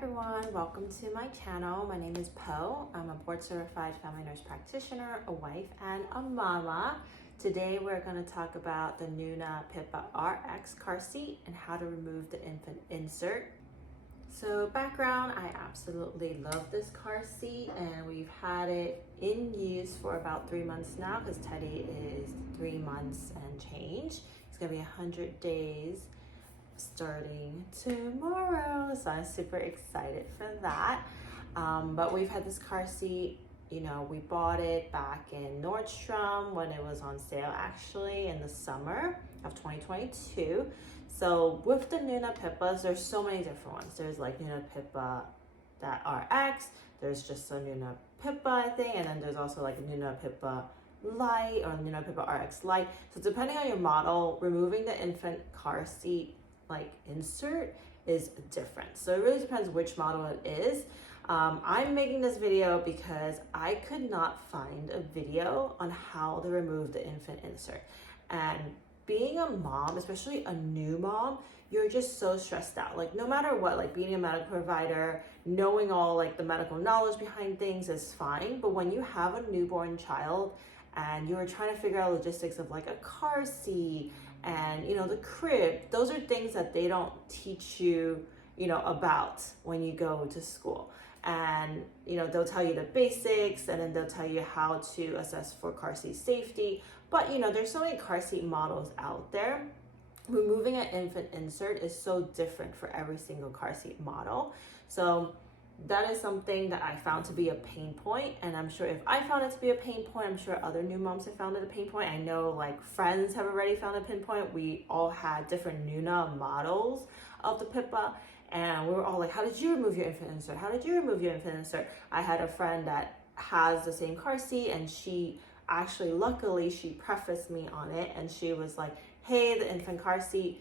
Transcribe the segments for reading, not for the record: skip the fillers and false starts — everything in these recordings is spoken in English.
everyone, welcome to my channel. My name is Po. I'm a board certified family nurse practitioner, a wife, and a mama. Today we're going to talk about the Nuna Pipa RX car seat and how to remove the infant insert. So background, I absolutely love this car seat and we've had it in use for about 3 months now because Teddy is 3 months and change. It's going to be 100 days starting tomorrow, so I'm super excited for that. But we've had this car seat, you know, we bought it back in Nordstrom when it was on sale actually in the summer of 2022. So with the Nuna Pipas, there's so many different ones. There's like Nuna Pipa that RX, there's just a Nuna Pipa I think, and then there's also like a Nuna Pipa Light or Nuna Pipa RX Light. So depending on your model, removing the infant car seat like insert is different. So it really depends which model it is. I'm making this video because I could not find a video on how to remove the infant insert. And being a mom, especially a new mom, you're just so stressed out. Like no matter what, like being a medical provider, knowing all like the medical knowledge behind things is fine. But when you have a newborn child and you're trying to figure out logistics of like a car seat, and you know, the crib, those are things that they don't teach you, you know, about when you go to school. And you know, they'll tell you the basics and then they'll tell you how to assess for car seat safety. But you know, there's so many car seat models out there. Removing an infant insert is so different for every single car seat model. So that is something that I found to be a pain point, and I'm sure if I found it to be a pain point, I'm sure other new moms have found it a pain point. I know like friends have already found a pinpoint. We all had different Nuna models of the Pipa, and we were all like, how did you remove your infant insert? How did you remove your infant insert? I had a friend that has the same car seat, and she actually, luckily, she prefaced me on it, and she was like, hey, the infant car seat,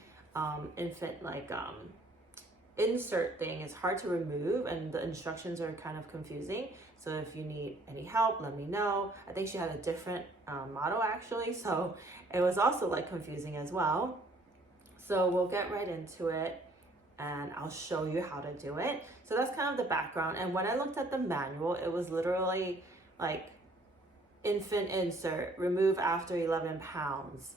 insert thing is hard to remove and the instructions are kind of confusing. So if you need any help, let me know. I think she had a different model actually, so it was also like confusing as well. So we'll get right into it and I'll show you how to do it. So that's kind of the background. And when I looked at the manual, it was literally like infant insert, remove after 11 pounds.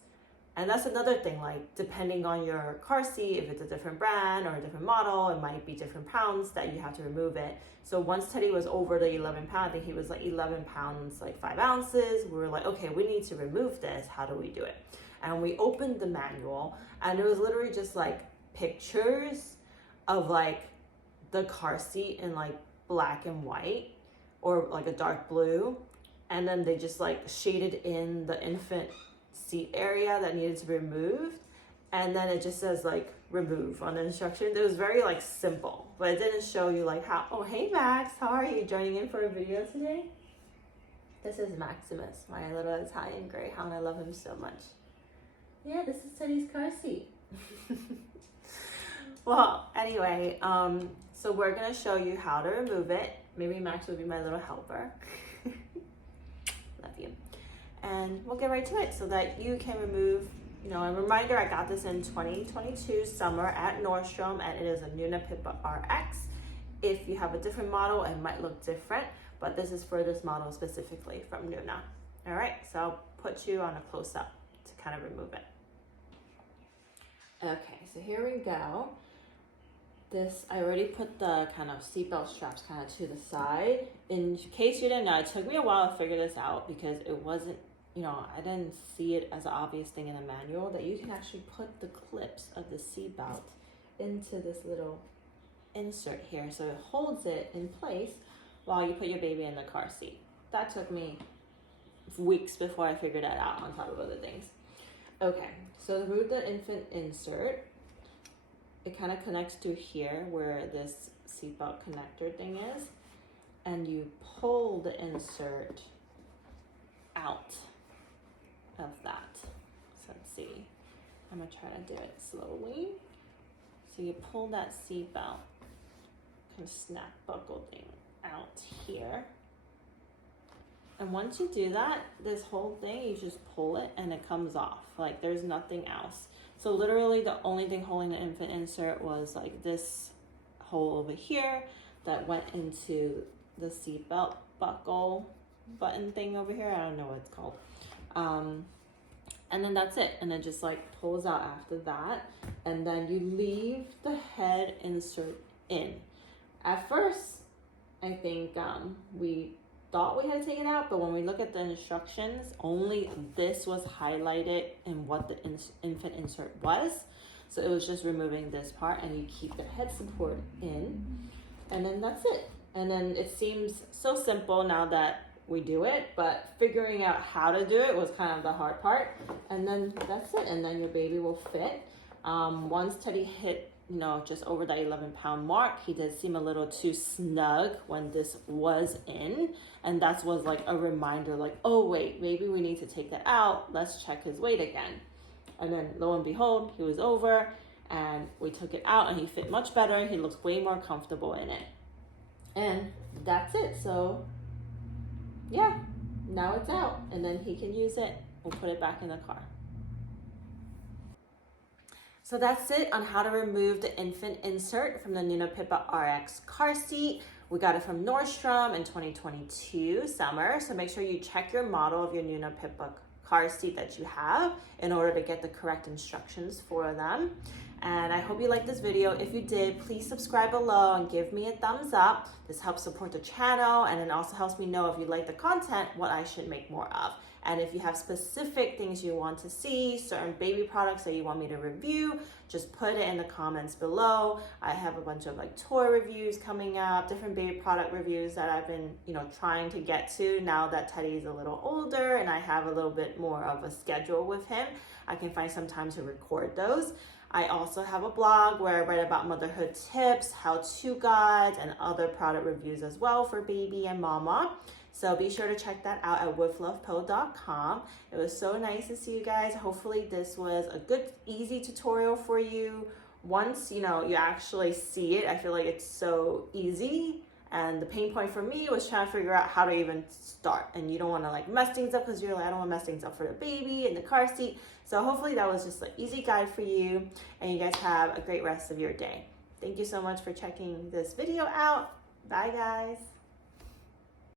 And that's another thing, like depending on your car seat, if it's a different brand or a different model, it might be different pounds that you have to remove it. So once Teddy was over the 11 pound, I think he was like 11 pounds, like 5 ounces. We were like, okay, we need to remove this. How do we do it? And we opened the manual and it was literally just like pictures of like the car seat in like black and white or like a dark blue. And then they just like shaded in the infant seat area that needed to be removed, and then it just says like remove on the instructions. It was very like simple, but it didn't show you like how. Oh, hey Max, how are you? Joining in for a video today? This is Maximus, my little Italian greyhound. I love him so much. Yeah, this is Teddy's car seat. Well, anyway, so we're gonna show you how to remove it. Maybe Max will be my little helper. Love you. And we'll get right to it so that you can remove, you know, a reminder, I got this in 2022 summer at Nordstrom and it is a Nuna Pipa RX. If you have a different model, it might look different, but this is for this model specifically from Nuna. All right, so I'll put you on a close-up to kind of remove it. Okay, so here we go. This, I already put the kind of seatbelt straps kind of to the side. In case you didn't know, it took me a while to figure this out because it wasn't, you know, I didn't see it as an obvious thing in the manual that you can actually put the clips of the seatbelt into this little insert here. So it holds it in place while you put your baby in the car seat. That took me weeks before I figured that out on top of other things. Okay, so to remove the infant insert, it kind of connects to here where this seatbelt connector thing is, and you pull the insert out of that. So let's see, I'm gonna try to do it slowly. So you pull that seatbelt kind of snap buckle thing out here, and once you do that, this whole thing, you just pull it and it comes off. Like there's nothing else. So literally the only thing holding the infant insert was like this hole over here that went into the seatbelt buckle button thing over here. I don't know what it's called. And then that's it. And it just like pulls out after that. And then you leave the head insert in. At first, I think we thought we had to take it out, but when we look at the instructions, only this was highlighted in what the infant insert was. So it was just removing this part, and you keep the head support in, and then that's it. And then it seems so simple now that we do it, but figuring out how to do it was kind of the hard part. And then that's it, and then your baby will fit. Once Teddy hit, you know, just over the 11-pound mark, he did seem a little too snug when this was in, and that was like a reminder, like, oh wait, maybe we need to take that out, let's check his weight again. And then lo and behold, he was over, and we took it out, and he fit much better. He looks way more comfortable in it, and that's it. So yeah, now it's out, and then he can use it. We'll put it back in the car. So that's it on how to remove the infant insert from the Nuna Pipa RX car seat. We got it from Nordstrom in 2022 summer. So make sure you check your model of your Nuna Pipa car seat that you have in order to get the correct instructions for them. And I hope you liked this video. If you did, please subscribe below and give me a thumbs up. This helps support the channel, and it also helps me know if you like the content, what I should make more of. And if you have specific things you want to see, certain baby products that you want me to review, just put it in the comments below. I have a bunch of like toy reviews coming up, different baby product reviews that I've been, you know, trying to get to now that Teddy's a little older and I have a little bit more of a schedule with him. I can find some time to record those. I also have a blog where I write about motherhood tips, how-to guides, and other product reviews as well for baby and mama. So be sure to check that out at withlovepo.com. It was so nice to see you guys. Hopefully this was a good, easy tutorial for you. Once, you know, you actually see it, I feel like it's so easy. And the pain point for me was trying to figure out how to even start. And you don't want to like mess things up because you're like, I don't want to mess things up for the baby in the car seat. So hopefully that was just an easy guide for you. And you guys have a great rest of your day. Thank you so much for checking this video out. Bye guys.